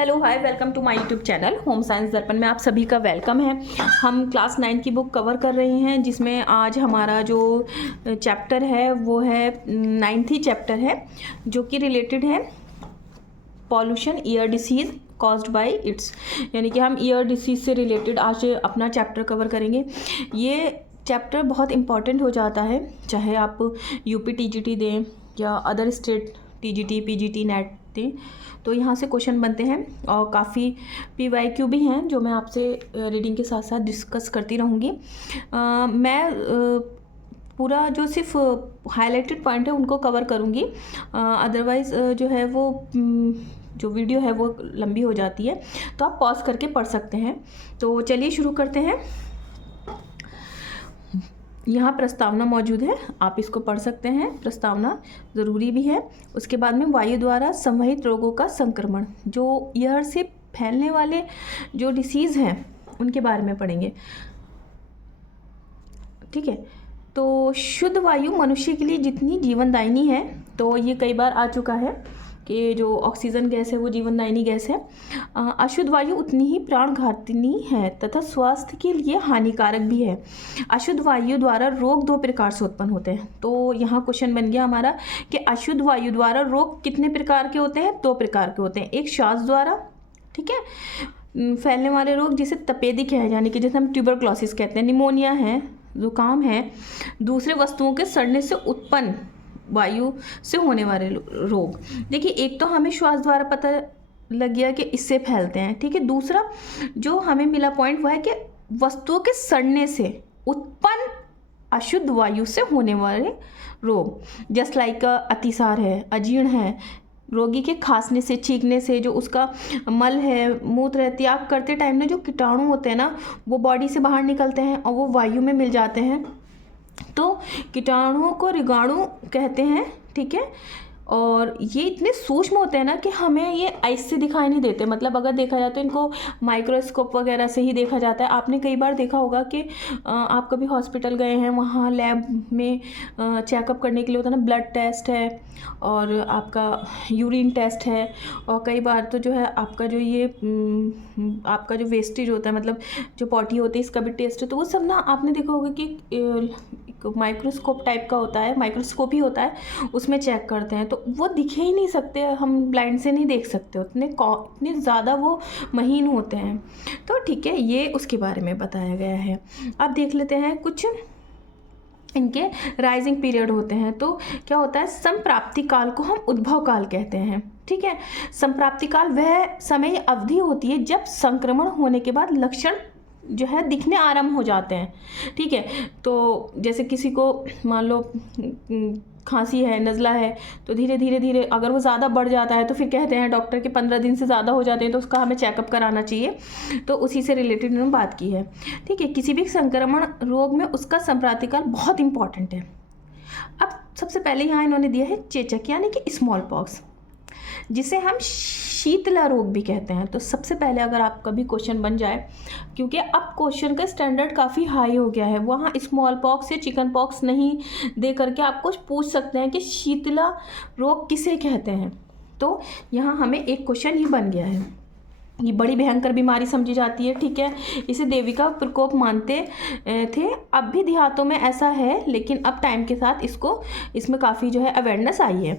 Hello hi welcome to my YouTube channel home science Darpan में आप सभी का वेलकम है। हम क्लास 9 की बुक कवर कर रहे हैं जिसमें आज हमारा जो चैप्टर है वो है 9th ही चैप्टर है जो कि रिलेटेड है pollution year disease caused by it's, यानी कि हम ईयर डिसीज़ से रिलेटेड आज अपना चैप्टर कवर करेंगे। ये चैप्टर बहुत इम्पॉर्टेंट हो जाता है, चाहे आप यूपी टीजीटी दें या other state TGT PGT net दें, तो यहाँ से क्वेश्चन बनते हैं और काफ़ी पीवाईक्यू भी हैं जो मैं आपसे रीडिंग के साथ साथ डिस्कस करती रहूँगी। मैं पूरा जो सिर्फ हाईलाइटेड पॉइंट है उनको कवर करूँगी, अदरवाइज़ जो है वो जो वीडियो है वो लंबी हो जाती है, तो आप पॉज करके पढ़ सकते हैं। तो चलिए शुरू करते हैं। यहाँ प्रस्तावना मौजूद है, आप इसको पढ़ सकते हैं, प्रस्तावना ज़रूरी भी है। उसके बाद में वायु द्वारा संवहित रोगों का संक्रमण, जो एयर से फैलने वाले जो डिसीज़ हैं उनके बारे में पढ़ेंगे। ठीक है, तो शुद्ध वायु मनुष्य के लिए जितनी जीवनदायिनी है, तो ये कई बार आ चुका है कि जो ऑक्सीजन गैस है वो जीवनदायिनी गैस है। अशुद्ध वायु उतनी ही प्राणघातिनी है तथा स्वास्थ्य के लिए हानिकारक भी है। अशुद्ध वायु द्वारा रोग दो प्रकार से उत्पन्न होते हैं। तो यहाँ क्वेश्चन बन गया हमारा कि अशुद्ध वायु द्वारा रोग कितने प्रकार के होते हैं? 2 प्रकार के होते हैं। एक श्वास द्वारा, ठीक है, फैलने वाले रोग जिसे तपेदिक है, यानी कि जैसे हम ट्यूबरक्लोसिस कहते हैं, निमोनिया है, जुकाम है, दूसरे वस्तुओं के सड़ने से उत्पन्न वायु से होने वाले रोग। देखिए, एक तो हमें श्वास द्वारा पता लग गया कि इससे फैलते हैं, ठीक है। दूसरा जो हमें मिला पॉइंट वह है कि वस्तुओं के सड़ने से उत्पन्न अशुद्ध वायु से होने वाले रोग, जस्ट लाइक अतिसार है, अजीर्ण है, रोगी के खांसने से, छींकने से, जो उसका मल है, मूत्र है, त्याग करते टाइम में जो कीटाणु होते हैं ना वो बॉडी से बाहर निकलते हैं और वो वायु में मिल जाते हैं, तो कीटाणुओं को ऋगाणु कहते हैं, ठीक है। और ये इतने सूक्ष्म होते हैं ना कि हमें ये आइस से दिखाई नहीं देते, मतलब अगर देखा जाए तो इनको माइक्रोस्कोप वगैरह से ही देखा जाता है। आपने कई बार देखा होगा कि आप कभी हॉस्पिटल गए हैं, वहाँ लैब में चेकअप करने के लिए होता है ना, ब्लड टेस्ट है और आपका यूरिन टेस्ट है, और कई बार तो जो है आपका जो ये आपका जो वेस्टेज होता है, मतलब जो पॉटी होती है, इसका भी टेस्ट है। तो वो सब ना आपने देखा होगा कि माइक्रोस्कोप टाइप का होता है, माइक्रोस्कोप ही होता है, उसमें चेक करते हैं, तो वो दिखे ही नहीं सकते, हम ब्लाइंड से नहीं देख सकते, इतने ज़्यादा वो महीन होते हैं। तो ठीक है, ये उसके बारे में बताया गया है। अब देख लेते हैं कुछ इनके राइजिंग पीरियड होते हैं। तो क्या होता है, संप्राप्ति काल को हम उद्भव काल कहते हैं, ठीक है। संप्राप्ति काल वह समय अवधि होती है जब संक्रमण होने के बाद लक्षण जो है दिखने आरंभ हो जाते हैं, ठीक है। तो जैसे किसी को मान लो खांसी है, नज़ला है, तो धीरे धीरे अगर वो ज़्यादा बढ़ जाता है तो फिर कहते हैं डॉक्टर के 15 दिन से ज़्यादा हो जाते हैं तो उसका हमें चेकअप कराना चाहिए। तो उसी से रिलेटेड इन्होंने बात की है, ठीक है। किसी भी संक्रमण रोग में उसका संप्राप्तिकाल बहुत इंपॉर्टेंट है। अब सबसे पहले यहाँ इन्होंने दिया है चेचक, यानी कि स्मॉल पॉक्स, जिसे हम शीतला रोग भी कहते हैं। तो सबसे पहले अगर आपका भी क्वेश्चन बन जाए, क्योंकि अब क्वेश्चन का स्टैंडर्ड काफ़ी हाई हो गया है, वहाँ स्मॉल पॉक्स या चिकन पॉक्स नहीं दे करके आपको पूछ सकते हैं कि शीतला रोग किसे कहते हैं। तो यहाँ हमें एक क्वेश्चन ही बन गया है। ये बड़ी भयंकर बीमारी समझी जाती है, ठीक है। इसे देवी का प्रकोप मानते थे, अब भी देहातों में ऐसा है, लेकिन अब टाइम के साथ इसमें काफ़ी जो है अवेयरनेस आई है,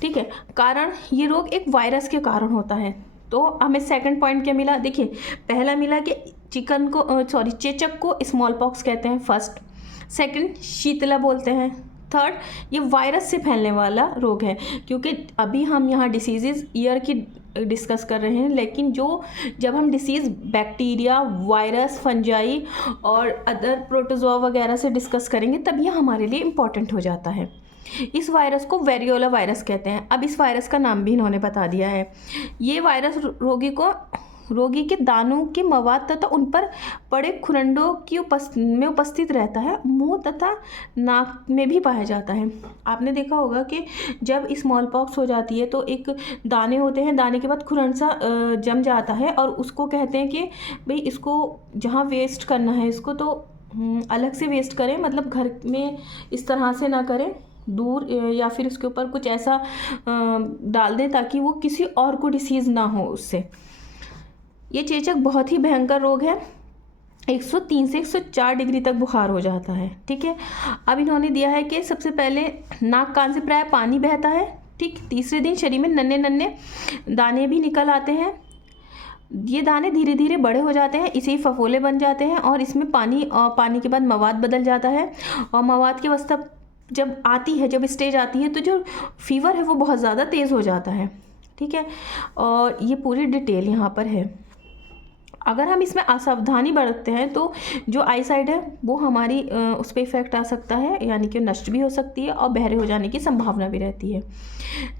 ठीक है। कारण, ये रोग एक वायरस के कारण होता है। तो हमें सेकंड पॉइंट क्या मिला, देखिए, पहला मिला कि चेचक को स्मॉल पॉक्स कहते हैं, फर्स्ट। सेकंड, शीतला बोलते हैं। थर्ड, ये वायरस से फैलने वाला रोग है, क्योंकि अभी हम यहाँ डिसीज़ ईयर की डिस्कस कर रहे हैं, लेकिन जब हम डिसीज़ बैक्टीरिया, वायरस, फंजाई और अदर प्रोटोजोआ वगैरह से डिस्कस करेंगे तब यह हमारे लिए इम्पॉर्टेंट हो जाता है। इस वायरस को वेरियोला वायरस कहते हैं। अब इस वायरस का नाम भी इन्होंने बता दिया है। ये वायरस रोगी के दानों के मवाद तथा उन पर पड़े खुरंडों की में उपस्थित रहता है, मुंह तथा नाक में भी पाया जाता है। आपने देखा होगा कि जब स्मॉल पॉक्स हो जाती है तो एक दाने होते हैं, दाने के बाद खुरंड सा जम जाता है और उसको कहते हैं कि भाई इसको जहाँ वेस्ट करना है इसको तो अलग से वेस्ट करें, मतलब घर में इस तरह से ना करें, दूर या फिर उसके ऊपर कुछ ऐसा डाल दें ताकि वो किसी और को डिसीज़ ना हो उससे। ये चेचक बहुत ही भयंकर रोग है, 103 से 104 डिग्री तक बुखार हो जाता है। ठीक है, अब इन्होंने दिया है कि सबसे पहले नाक कान से प्राय पानी बहता है। ठीक, तीसरे दिन शरीर में नन्हे नन्हे दाने भी निकल आते हैं। ये दाने धीरे धीरे बड़े हो जाते हैं, इसे ही फफोले बन जाते हैं और इसमें पानी और पानी के बाद मवाद बदल जाता है। और मवाद की अवस्था जब आती है, जब स्टेज आती है, तो जो फीवर है वो बहुत ज़्यादा तेज़ हो जाता है। ठीक है, और ये पूरी डिटेल यहाँ पर है। अगर हम इसमें असावधानी बरतते हैं तो जो आई साइड है वो हमारी उस पर इफ़ेक्ट आ सकता है, यानी कि नष्ट भी हो सकती है और बहरे हो जाने की संभावना भी रहती है।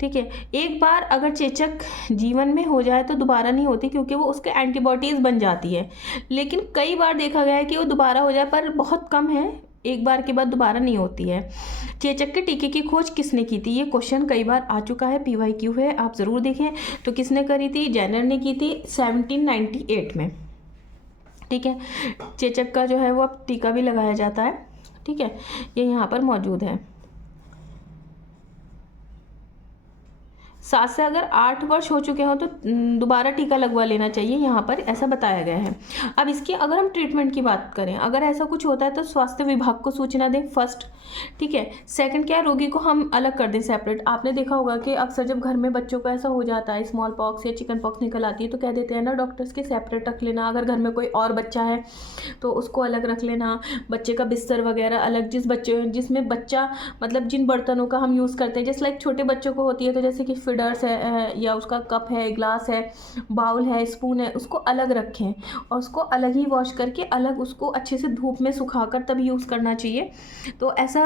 ठीक है, एक बार अगर चेचक जीवन में हो जाए तो दोबारा नहीं होती, क्योंकि वो उसके एंटीबॉडीज़ बन जाती है। लेकिन कई बार देखा गया है कि वो दोबारा हो जाए, पर बहुत कम है, एक बार के बाद दोबारा नहीं होती है। चेचक के टीके की खोज किसने की थी? ये क्वेश्चन कई बार आ चुका है, PYQ है, आप ज़रूर देखें। तो किसने करी थी? जेनर ने की थी 1798 में। ठीक है, चेचक का जो है वो अब टीका भी लगाया जाता है। ठीक है, ये यहाँ पर मौजूद है। 7 से अगर 8 वर्ष हो चुके हों तो दोबारा टीका लगवा लेना चाहिए, यहाँ पर ऐसा बताया गया है। अब इसकी अगर हम ट्रीटमेंट की बात करें, अगर ऐसा कुछ होता है तो स्वास्थ्य विभाग को सूचना दें, फर्स्ट। ठीक है, सेकंड क्या है, रोगी को हम अलग कर दें, सेपरेट। आपने देखा होगा कि अक्सर जब घर में बच्चों को ऐसा हो जाता है, स्मॉल पॉक्स या चिकन पॉक्स निकल आती है, तो कह देते हैं ना डॉक्टर्स के सेपरेट रख लेना। अगर घर में कोई और बच्चा है तो उसको अलग रख लेना, बच्चे का बिस्तर वगैरह अलग। जिसमें बच्चा मतलब जिन बर्तनों का हम यूज़ करते हैं, जैसे लाइक छोटे बच्चों को होती है, तो जैसे कि फीडर्स है या उसका कप है, ग्लास है, बाउल है, स्पून है, उसको अलग रखें और उसको अलग ही वॉश करके अलग उसको अच्छे से धूप में सुखाकर तब यूज़ करना चाहिए। तो ऐसा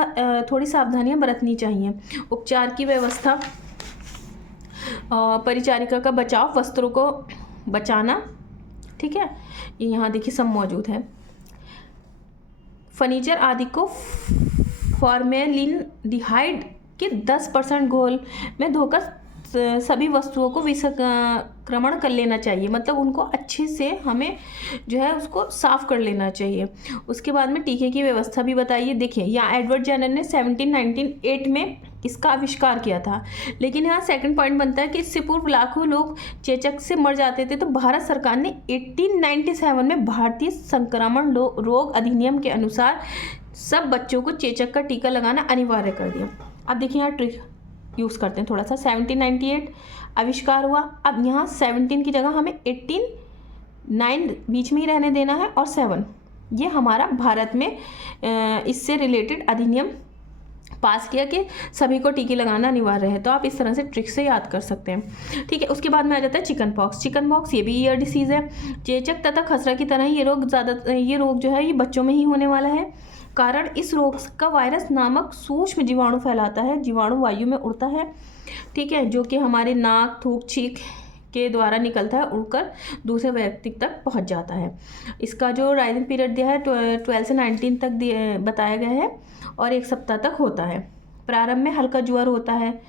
थोड़ी सावधानियां बरतनी चाहिए। उपचार की व्यवस्था, परिचारिका का बचाव, वस्त्रों को बचाना। ठीक है, ये यहाँ देखिए सब मौजूद है। फर्नीचर आदि को फॉर्मेलिनडिहाइड के 10% घोल में धोकर सभी वस्तुओं को विसंक्रमण कर लेना चाहिए, मतलब उनको अच्छे से हमें जो है उसको साफ़ कर लेना चाहिए। उसके बाद में टीके की व्यवस्था भी बताइए। देखिए, यहाँ एडवर्ड जेनर ने 1798 में इसका आविष्कार किया था, लेकिन यहाँ सेकंड पॉइंट बनता है कि इससे पूर्व लाखों लोग चेचक से मर जाते थे। तो भारत सरकार ने 1897 में भारतीय संक्रमण रोग अधिनियम के अनुसार सब बच्चों को चेचक का टीका लगाना अनिवार्य कर दिया। अब देखिए यहाँ ट्रिक यूज़ करते हैं थोड़ा सा। 1798 आविष्कार हुआ, अब यहाँ 17 की जगह हमें 18, 9 बीच में ही रहने देना है और 7, ये हमारा भारत में इससे रिलेटेड अधिनियम पास किया कि सभी को टीके लगाना अनिवार्य है। तो आप इस तरह से ट्रिक से याद कर सकते हैं। ठीक है, उसके बाद में आ जाता है चिकन पॉक्स। चिकन पॉक्स ये भी ईयर डिसीज़ है। चेचक तथा खसरा की तरह ये रोग जो है ये बच्चों में ही होने वाला है। कारण इस रोग का वायरस नामक सूक्ष्म जीवाणु फैलाता है। जीवाणु वायु में उड़ता है, ठीक है, जो कि हमारे नाक, थूक, छींक के द्वारा निकलता है, उड़कर दूसरे व्यक्ति तक पहुंच जाता है। इसका जो राइजिंग पीरियड दिया है 12 से 19 तक बताया गया है और 1 सप्ताह तक होता है। प्रारंभ में हल्का ज्वर होता है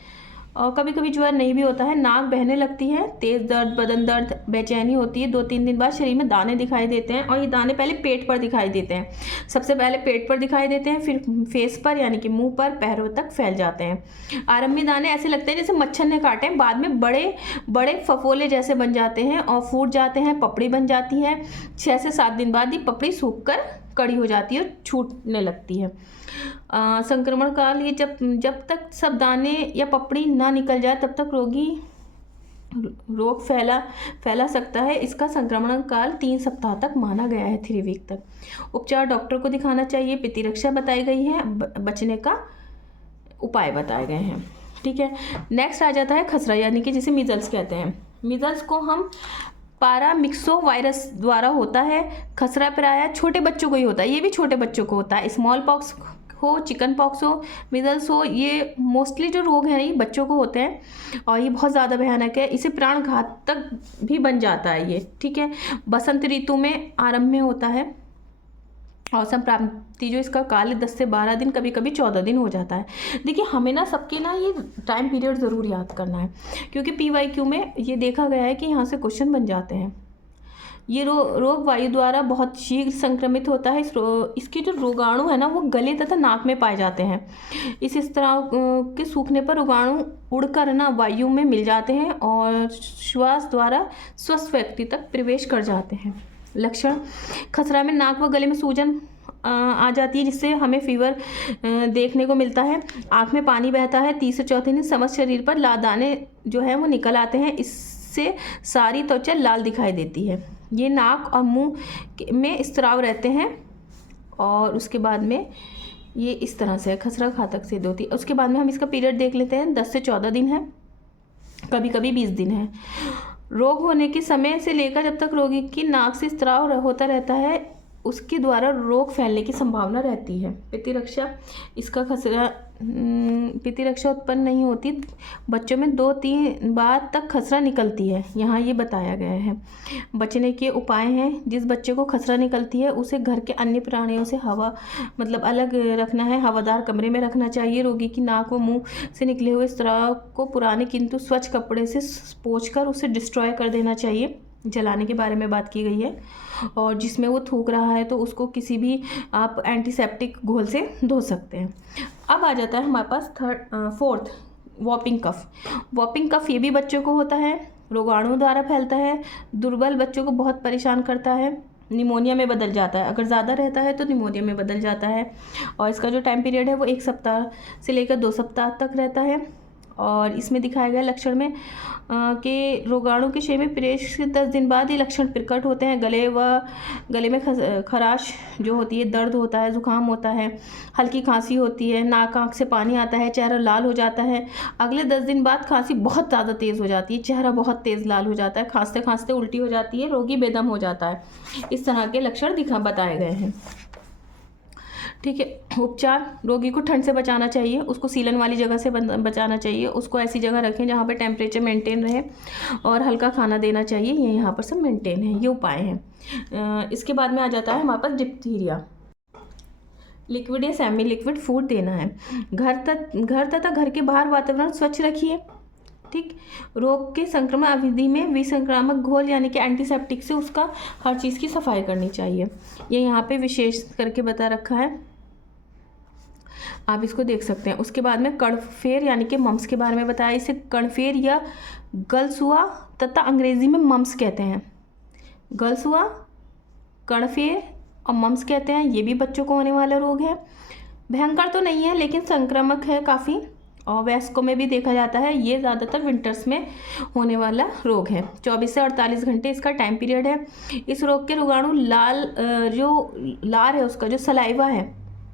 और कभी कभी ज्वर नहीं भी होता है। नाक बहने लगती है, तेज़ दर्द, बदन दर्द, बेचैनी होती है। 2-3 दिन बाद शरीर में दाने दिखाई देते हैं और ये दाने पहले पेट पर दिखाई देते हैं। सबसे पहले पेट पर दिखाई देते हैं, फिर फेस पर यानी कि मुंह पर, पैरों तक फैल जाते हैं। आरंभी दाने ऐसे लगते हैं जैसे मच्छर ने काटे, बाद में बड़े बड़े फफोले जैसे बन जाते हैं और फूट जाते हैं, पपड़ी बन जाती है। 6 से 7 दिन बाद ये पपड़ी सूख कर कड़ी हो जाती है और छूटने लगती है। संक्रमण काल, ये जब तक सब दाने या पपड़ी ना निकल जाए तब तक रोग फैला सकता है। इसका संक्रमण काल 3 सप्ताह तक माना गया है, 3 वीक तक। उपचार, डॉक्टर को दिखाना चाहिए। प्रतिरक्षा बताई गई है, बचने का उपाय बताए गए हैं। ठीक है, नेक्स्ट आ जाता है खसरा, यानी कि जिसे मीजल्स कहते हैं। मीजल्स को हम पारामिक्सो वायरस द्वारा होता है। खसरा प्रायः छोटे बच्चों को ही होता है, ये भी छोटे बच्चों को होता है। स्मॉल पॉक्स हो, चिकन पॉक्स हो, मीजल्स हो, ये मोस्टली जो रोग हैं ये बच्चों को होते हैं और ये बहुत ज़्यादा भयानक है। इसे प्राण घातक भी बन जाता है ये। ठीक है, बसंत ऋतु में आरंभ में होता है। औसम प्राप्ति जो इसका काल है 10 से 12 दिन, कभी कभी 14 दिन हो जाता है। देखिए, हमें ना सबके ना ये टाइम पीरियड ज़रूर याद करना है, क्योंकि PYQ में ये देखा गया है कि यहाँ से क्वेश्चन बन जाते हैं। ये रोग वायु द्वारा बहुत शीघ्र संक्रमित होता है। इसके जो रोगाणु है ना वो गले तथा नाक में पाए जाते हैं। इस स्त्राव के सूखने पर रोगाणु उड़कर ना वायु में मिल जाते हैं और श्वास द्वारा स्वस्थ व्यक्ति तक प्रवेश कर जाते हैं। लक्षण: खसरा में नाक व गले में सूजन आ जाती है, जिससे हमें फीवर देखने को मिलता है। आँख में पानी बहता है। तीसरे चौथे दिन समस्त शरीर पर लाल दाने जो है वो निकल आते हैं। इससे सारी त्वचा लाल दिखाई देती है। ये नाक और मुंह में स्त्राव रहते हैं और उसके बाद में ये इस तरह से है। खसरा घातक सिद्ध होती है। उसके बाद में हम इसका पीरियड देख लेते हैं। 10 से 14 दिन है, कभी कभी 20 दिन है। रोग होने के समय से लेकर जब तक रोगी की नाक से स्त्राव होता रहता है, उसके द्वारा रोग फैलने की संभावना रहती है। प्रतिरक्षा: इसका खसरा प्रतिरक्षा उत्पन्न नहीं होती। बच्चों में 2-3 बार तक खसरा निकलती है, यहाँ ये बताया गया है। बचने के उपाय हैं: जिस बच्चे को खसरा निकलती है उसे घर के अन्य प्राणियों से अलग रखना है, हवादार कमरे में रखना चाहिए। रोगी की नाक व मुंह से निकले हुए स्राव को पुराने किंतु स्वच्छ कपड़े से पोंछकर उसे डिस्ट्रॉय कर देना चाहिए। जलाने के बारे में बात की गई है। और जिसमें वो थूक रहा है तो उसको किसी भी आप एंटीसेप्टिक घोल से धो सकते हैं। अब आ जाता है हमारे पास फोर्थ, वॉपिंग कफ। वॉपिंग कफ ये भी बच्चों को होता है, रोगाणु द्वारा फैलता है, दुर्बल बच्चों को बहुत परेशान करता है, निमोनिया में बदल जाता है। अगर ज़्यादा रहता है तो निमोनिया में बदल जाता है। और इसका जो टाइम पीरियड है वो 1 सप्ताह से लेकर 2 सप्ताह तक रहता है। और इसमें दिखाया गया लक्षण में कि रोगाणु के शरीर में प्रवेश के 10 दिन बाद ये लक्षण प्रकट होते हैं। गले में खराश जो होती है, दर्द होता है, जुकाम होता है, हल्की खांसी होती है, नाक आँख से पानी आता है, चेहरा लाल हो जाता है। अगले 10 दिन बाद खांसी बहुत ज़्यादा तेज़ हो जाती है, चेहरा बहुत तेज़ लाल हो जाता है, खांसते खांसते उल्टी हो जाती है, रोगी बेदम हो जाता है। इस तरह के लक्षण बताए गए हैं। ठीक है। उपचार: रोगी को ठंड से बचाना चाहिए, उसको सीलन वाली जगह से बचाना चाहिए, उसको ऐसी जगह रखें जहाँ पर टेम्परेचर मेंटेन रहे और हल्का खाना देना चाहिए। ये यहाँ पर सब मेंटेन है, ये उपाय हैं। इसके बाद में आ जाता है हमारे पास डिप्थीरिया। लिक्विड या सेमी लिक्विड फूड देना है। घर तथा घर के बाहर वातावरण स्वच्छ रखिए। ठीक। रोग के संक्रमण अवधि में विसंक्रामक घोल यानी कि एंटीसेप्टिक से उसका हर चीज़ की सफाई करनी चाहिए। ये यहाँ पे विशेष करके बता रखा है, आप इसको देख सकते हैं। उसके बाद में कणफेर यानी कि मम्स के बारे में बताया। इसे कणफेर या गलसुआ तथा अंग्रेजी में मम्स कहते हैं। गलसुआ, कणफेर और मम्स कहते हैं। ये भी बच्चों को होने वाला रोग है। भयंकर तो नहीं है लेकिन संक्रामक है काफ़ी, और वयस्कों में भी देखा जाता है। ये ज़्यादातर विंटर्स में होने वाला रोग है। 24 से 48 घंटे इसका टाइम पीरियड है। इस रोग के रोगाणु जो लार है उसका जो सलाइवा है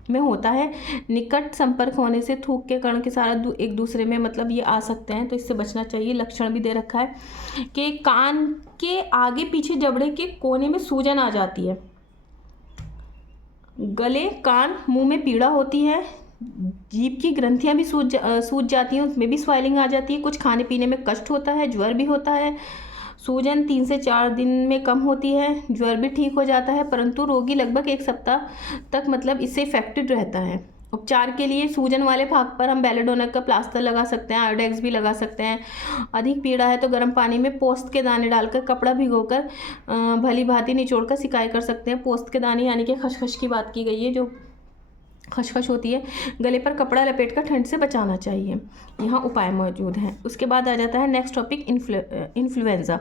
में होता है। निकट संपर्क होने से थूक के कण के सारा एक दूसरे में ये आ सकते हैं, तो इससे बचना चाहिए। लक्षण भी दे रखा है कि कान के आगे पीछे जबड़े के कोने में सूजन आ जाती है, गले, कान, मुंह में पीड़ा होती है, जीभ की ग्रंथियां भी सूज जाती हैं, उसमें भी स्वेलिंग आ जाती है, कुछ खाने पीने में कष्ट होता है, ज्वर भी होता है। सूजन 3 से 4 दिन में कम होती है, ज्वर भी ठीक हो जाता है, परंतु रोगी लगभग 1 सप्ताह तक इससे इफेक्टेड रहता है। उपचार के लिए सूजन वाले भाग पर हम बेलेडोना का प्लास्टर लगा सकते हैं, आयोडेक्स भी लगा सकते हैं। अधिक पीड़ा है तो गर्म पानी में पोस्त के दाने डालकर कपड़ा भिगोकर भली भांति निचोड़कर सिकाई कर सकते हैं। पोस्त के दाने यानी कि खसखस की बात की गई है, जो खसखस होती है। गले पर कपड़ा लपेटकर ठंड से बचाना चाहिए। यहाँ उपाय मौजूद हैं। उसके बाद आ जाता है नेक्स्ट टॉपिक, इन्फ्लुएंजा।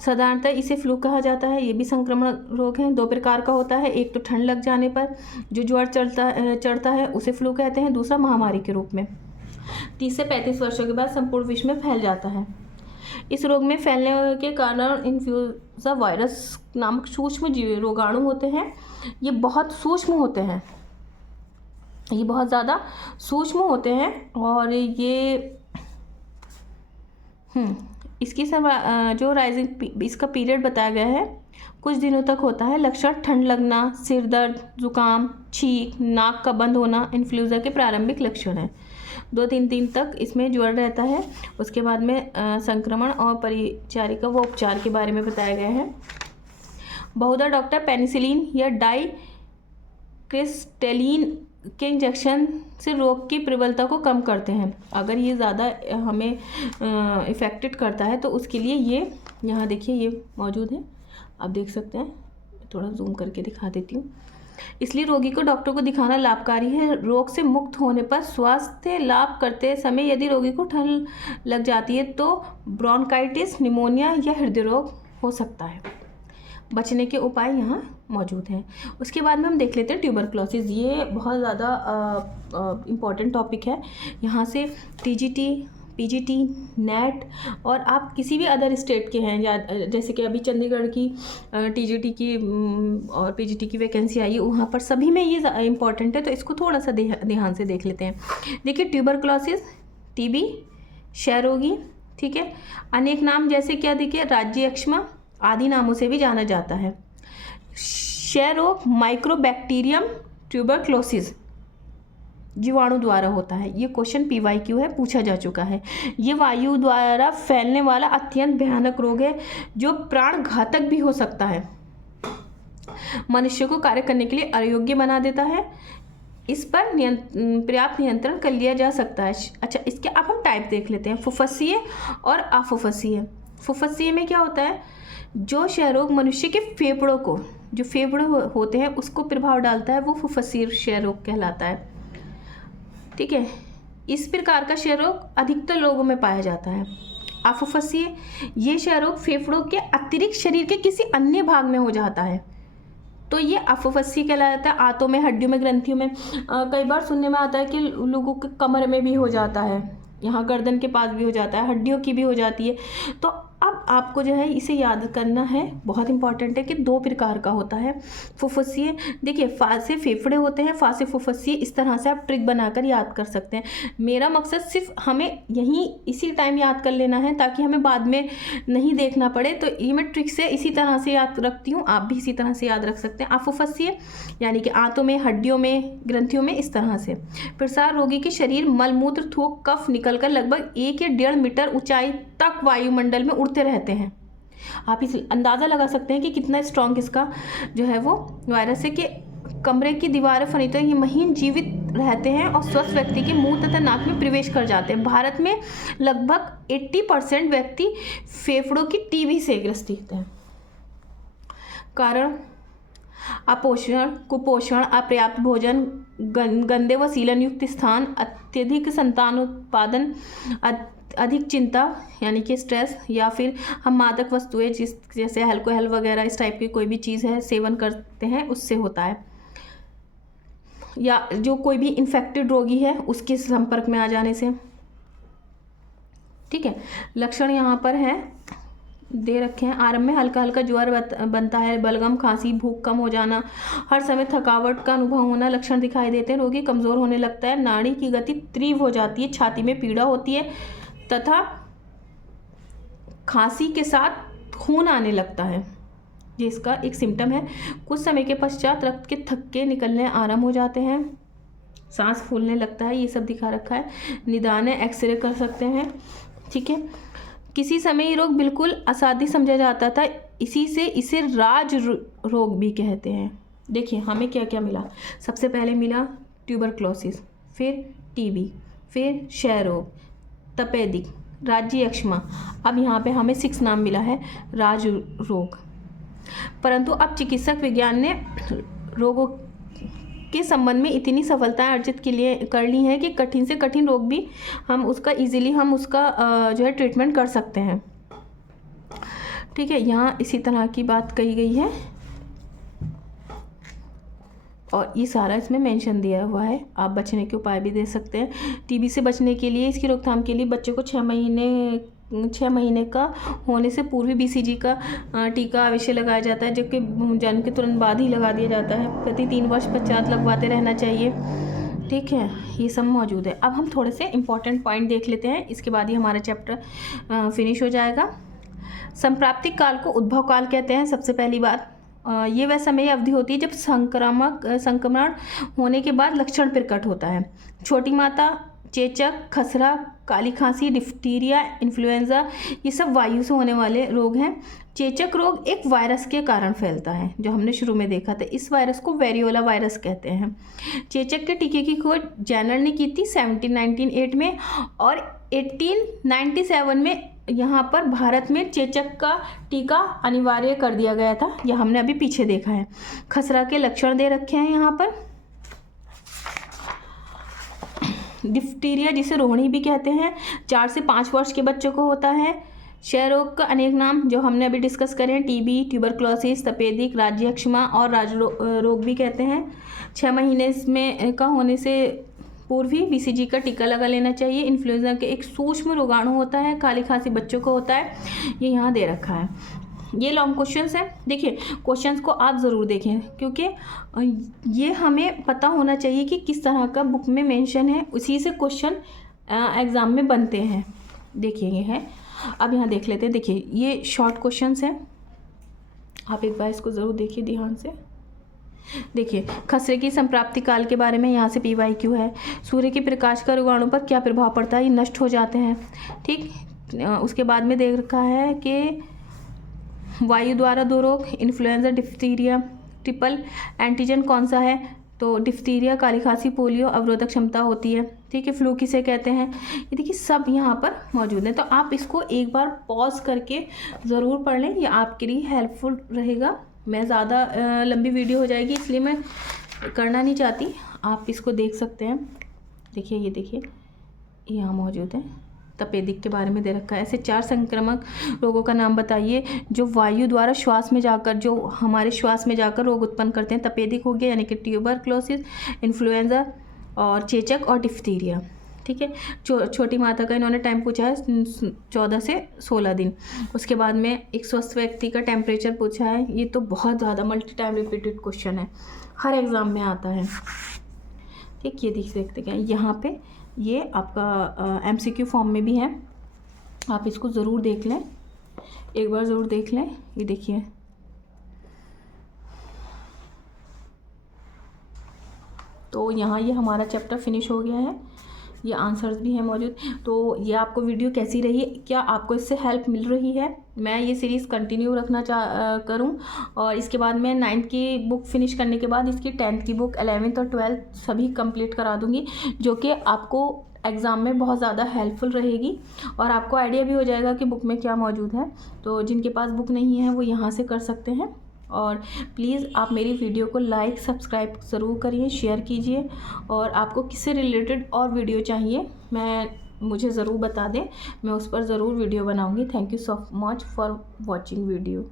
साधारणतः इसे फ्लू कहा जाता है। ये भी संक्रमण रोग है। 2 प्रकार का होता है। एक तो ठंड लग जाने पर जो ज्वर चढ़ता है उसे फ्लू कहते हैं, दूसरा महामारी के रूप में 30 से 35 वर्षों के बाद संपूर्ण विश्व में फैल जाता है। इस रोग में फैलने के कारण इन्फ्लुएंजा वायरस नामक सूक्ष्म जीव रोगाणु होते हैं। ये बहुत सूक्ष्म होते हैं, ये बहुत ज़्यादा सूक्ष्म होते हैं और ये इसकी जो राइजिंग इसका पीरियड बताया गया है कुछ दिनों तक होता है। लक्षण: ठंड लगना, सिर दर्द, जुकाम, छींक, नाक का बंद होना इन्फ्लुएंजा के प्रारंभिक लक्षण हैं। 2-3 दिन तक इसमें ज्वर रहता है। उसके बाद में संक्रमण और परिचारिका व उपचार के बारे में बताया गया है। बहुधा डॉक्टर पेनिसिलिन या डाइक्रिस्टेलिन के इंजेक्शन से रोग की प्रबलता को कम करते हैं। अगर ये ज़्यादा हमें इफ़ेक्टेड करता है तो उसके लिए ये यहाँ देखिए ये मौजूद है, आप देख सकते हैं, थोड़ा जूम करके दिखा देती हूँ। इसलिए रोगी को डॉक्टर को दिखाना लाभकारी है। रोग से मुक्त होने पर स्वास्थ्य लाभ करते समय यदि रोगी को ठंड लग जाती है तो ब्रोंकाइटिस, निमोनिया या हृदय रोग हो सकता है। बचने के उपाय यहाँ मौजूद हैं। उसके बाद में हम देख लेते हैं ट्यूबरक्लोसिस। ये बहुत ज़्यादा इम्पॉर्टेंट टॉपिक है। यहाँ से टीजीटी, पीजीटी, नेट और आप किसी भी अदर स्टेट के हैं, या जैसे कि अभी चंडीगढ़ की टीजीटी की और पीजीटी की वैकेंसी आई है, वहाँ पर सभी में ये इम्पॉर्टेंट है, तो इसको थोड़ा सा ध्यान से देख लेते हैं। देखिए, ट्यूबरक्लोसिस टीबी, क्षय रोगी, ठीक है, अनेक नाम जैसे क्या देखिए, राज्य यक्ष्मा आदि नामों से भी जाना जाता है। क्षय रोग माइक्रोबैक्टीरियम ट्यूबरक्लोसिस जीवाणु द्वारा होता है। ये क्वेश्चन PYQ है, पूछा जा चुका है। ये वायु द्वारा फैलने वाला अत्यंत भयानक रोग है जो प्राण घातक भी हो सकता है। मनुष्य को कार्य करने के लिए अयोग्य बना देता है। इस पर पर्याप्त नियंत्रण कर लिया जा सकता है। अच्छा, इसके अब हम टाइप देख लेते हैं, फुफ्फुसीय और अफुफ्फुसीय। फुफ्फुसीय में क्या होता है, जो क्षय रोग मनुष्य के फेफड़ों को, जो फेफड़े होते हैं उसको प्रभाव डालता है, वो फुफ्फुसीय क्षय रोग कहलाता है। ठीक है, इस प्रकार का क्षय रोग अधिकतर लोगों में पाया जाता है। अफुफ्फुसीय, ये क्षय रोग फेफड़ों के अतिरिक्त शरीर के किसी अन्य भाग में हो जाता है, तो ये अफुफ्फुसीय कहलाता है। आंतों में, हड्डियों में, ग्रंथियों में, कई बार सुनने में आता है कि लोगों के कमर में भी हो जाता है, यहाँ गर्दन के पास भी हो जाता है, हड्डियों की भी हो जाती है। तो अब आपको जो है इसे याद करना है, बहुत इंपॉर्टेंट है कि 2 प्रकार का होता है फुफ्फुसीय। देखिए, फा से फेफड़े होते हैं, फा से फुफ्फुसीय, इस तरह से आप ट्रिक बनाकर याद कर सकते हैं। मेरा मकसद सिर्फ हमें यहीं इसी टाइम याद कर लेना है ताकि हमें बाद में नहीं देखना पड़े, तो ये मैं ट्रिक से इसी तरह से याद रखती हूँ, आप भी इसी तरह से याद रख सकते हैं। अफुफ्फुसीय यानी कि आंतों में, हड्डियों में, ग्रंथियों में, इस तरह से। प्रसार रोगी के शरीर मलमूत्र, थूक, कफ निकलकर लगभग 1 या 1.5 मीटर ऊंचाई तक वायुमंडल में उड़ते रहते हैं। आप इस अंदाज़ा लगा सकते हैं कि कितना स्ट्रॉन्ग इसका जो है वो वायरस है, कि कमरे की दीवारें, फर्नीचर ये महीन जीवित रहते हैं और स्वस्थ व्यक्ति के मुंह तथा नाक में प्रवेश कर जाते हैं। भारत में लगभग 80% व्यक्ति फेफड़ों की टीबी से ग्रसित हैं। कारण अपोषण, कुपोषण, अपर्याप्त भोजन, गंदे व सीलन युक्त स्थान, अत्यधिक संतानोत्पादन, अधिक चिंता यानी कि स्ट्रेस, या फिर हम मादक वस्तुएं जैसे अल्कोहल वगैरह इस टाइप की कोई भी चीज़ है सेवन करते हैं, उससे होता है। या जो कोई भी इन्फेक्टेड रोगी है उसके संपर्क में आ जाने से। ठीक है, लक्षण यहाँ पर है दे रखे हैं। आरंभ में हल्का हल्का ज्वर बनता है, बलगम, खांसी, भूख कम हो जाना, हर समय थकावट का अनुभव होना लक्षण दिखाई देते हैं। रोगी कमज़ोर होने लगता है, नाड़ी की गति तीव्र हो जाती है, छाती में पीड़ा होती है तथा खांसी के साथ खून आने लगता है, ये इसका एक सिम्टम है। कुछ समय के पश्चात रक्त के थक्के निकलने आरंभ हो जाते हैं, सांस फूलने लगता है, ये सब दिखा रखा है। निदान है, एक्सरे कर सकते हैं। ठीक है, किसी समय ये रोग बिल्कुल असाध्य समझा जाता था, इसी से इसे राज रोग भी कहते हैं। देखिए हमें क्या क्या मिला, सबसे पहले मिला ट्यूबरक्लोसिस, फिर टीबी, फिर क्षय रोग, तपेदिक, राज्य यक्ष्मा, अब यहाँ पे हमें 6 नाम मिला है राज रोग। परंतु अब चिकित्सक विज्ञान ने रोगों के संबंध में इतनी सफलताएं अर्जित कर ली हैं कि कठिन से कठिन रोग भी हम उसका इजीली हम उसका जो है ट्रीटमेंट कर सकते हैं। ठीक है, यहाँ इसी तरह की बात कही गई है और ये सारा इसमें मेंशन दिया हुआ है। आप बचने के उपाय भी दे सकते हैं। टीबी से बचने के लिए, इसकी रोकथाम के लिए बच्चे को 6 महीने का होने से पूर्व BCG का टीका अवश्य लगाया जाता है, जबकि जन्म के तुरंत बाद ही लगा दिया जाता है। प्रति 3 वर्ष पश्चात लगवाते रहना चाहिए। ठीक है, ये सब मौजूद है। अब हम थोड़े से इंपॉर्टेंट पॉइंट देख लेते हैं, इसके बाद ही हमारा चैप्टर फिनिश हो जाएगा। संप्राप्तिक काल को उद्भव काल कहते हैं। सबसे पहली बात, ये वह समय अवधि होती है जब संक्रमण होने के बाद लक्षण प्रकट होता है। छोटी माता, चेचक, खसरा, काली खांसी, डिफ्टीरिया, इन्फ्लुएंजा, ये सब वायु से होने वाले रोग हैं। चेचक रोग एक वायरस के कारण फैलता है, जो हमने शुरू में देखा था। इस वायरस को वेरियोला वायरस कहते हैं। चेचक के टीके की खोज जेनर ने की थी 1798 में और 1897 में यहाँ पर भारत में चेचक का टीका अनिवार्य कर दिया गया था, यह हमने अभी पीछे देखा है। खसरा के लक्षण दे रखे हैं यहाँ पर। डिप्टीरिया जिसे रोहिणी भी कहते हैं 4 से 5 वर्ष के बच्चों को होता है। क्षय रोग का अनेक नाम जो हमने अभी डिस्कस करे हैं, टीबी, ट्यूबरक्लोसिस, तपेदिक, राज्यक्षमा और राज रोग भी कहते हैं। 6 महीने में का होने से पूर्व ही बीसीजी का टीका लगा लेना चाहिए। इन्फ्लुएंजा के एक सूक्ष्म रोगाणु होता है, काली खांसी बच्चों को होता है, ये यहाँ दे रखा है। ये लॉन्ग क्वेश्चंस हैं। देखिए क्वेश्चंस को आप ज़रूर देखें क्योंकि ये हमें पता होना चाहिए कि किस तरह का बुक में मेंशन है, उसी से क्वेश्चन एग्ज़ाम में बनते हैं। देखिए ये है, अब यहाँ देख लेते हैं। देखिए ये शॉर्ट क्वेश्चंस हैं, आप एक बार इसको ज़रूर देखिए ध्यान से। देखिए खसरे की संप्राप्ति काल के बारे में यहाँ से PYQ है। सूर्य के प्रकाश का रोगाणु पर क्या प्रभाव पड़ता है, ये नष्ट हो जाते हैं। ठीक, उसके बाद में देख रखा है कि वायु द्वारा 2 रोग, इन्फ्लुएंजा, डिप्थीरिया, ट्रिपल एंटीजन कौन सा है, तो डिप्थीरिया, काली खांसी, पोलियो, अवरोधक क्षमता होती है। ठीक है, फ्लू किसे कहते हैं, ये देखिए सब यहाँ पर मौजूद है। तो आप इसको एक बार पॉज करके ज़रूर पढ़ लें, ये आपके लिए हेल्पफुल रहेगा। मैं ज़्यादा लंबी वीडियो हो जाएगी इसलिए मैं करना नहीं चाहती, आप इसको देख सकते हैं। देखिए ये देखिए यहाँ मौजूद है, तपेदिक के बारे में दे रखा है। ऐसे 4 संक्रामक रोगों का नाम बताइए जो वायु द्वारा श्वास में जाकर, जो हमारे श्वास में जाकर रोग उत्पन्न करते हैं। तपेदिक हो गया यानी कि ट्यूबरक्लोसिस, इन्फ्लुएंजा और चेचक और डिप्थीरिया। ठीक है, छोटी माता का इन्होंने टाइम पूछा है 14 से 16 दिन। उसके बाद में एक स्वस्थ व्यक्ति का टेम्परेचर पूछा है, ये तो बहुत ज़्यादा मल्टी टाइम रिपीटेड क्वेश्चन है, हर एग्ज़ाम में आता है। ठीक, ये देख सकते हैं यहाँ पे, ये आपका MCQ फॉर्म में भी है, आप इसको ज़रूर देख लें, एक बार ज़रूर देख लें। ये देखिए तो यहाँ ये हमारा चैप्टर फिनिश हो गया है, ये आंसर्स भी हैं मौजूद। तो ये आपको वीडियो कैसी रही, क्या आपको इससे हेल्प मिल रही है? मैं ये सीरीज़ कंटिन्यू रखना करूं और इसके बाद मैं 9th की बुक फिनिश करने के बाद इसकी 10th की बुक, 11th और 12th सभी कंप्लीट करा दूंगी, जो कि आपको एग्ज़ाम में बहुत ज़्यादा हेल्पफुल रहेगी और आपको आइडिया भी हो जाएगा कि बुक में क्या मौजूद है। तो जिनके पास बुक नहीं है वो यहाँ से कर सकते हैं। और प्लीज़ आप मेरी वीडियो को लाइक सब्सक्राइब ज़रूर करिए, शेयर कीजिए, और आपको किससे रिलेटेड और वीडियो चाहिए मुझे ज़रूर बता दें, मैं उस पर ज़रूर वीडियो बनाऊंगी। Thank you so much for watching video.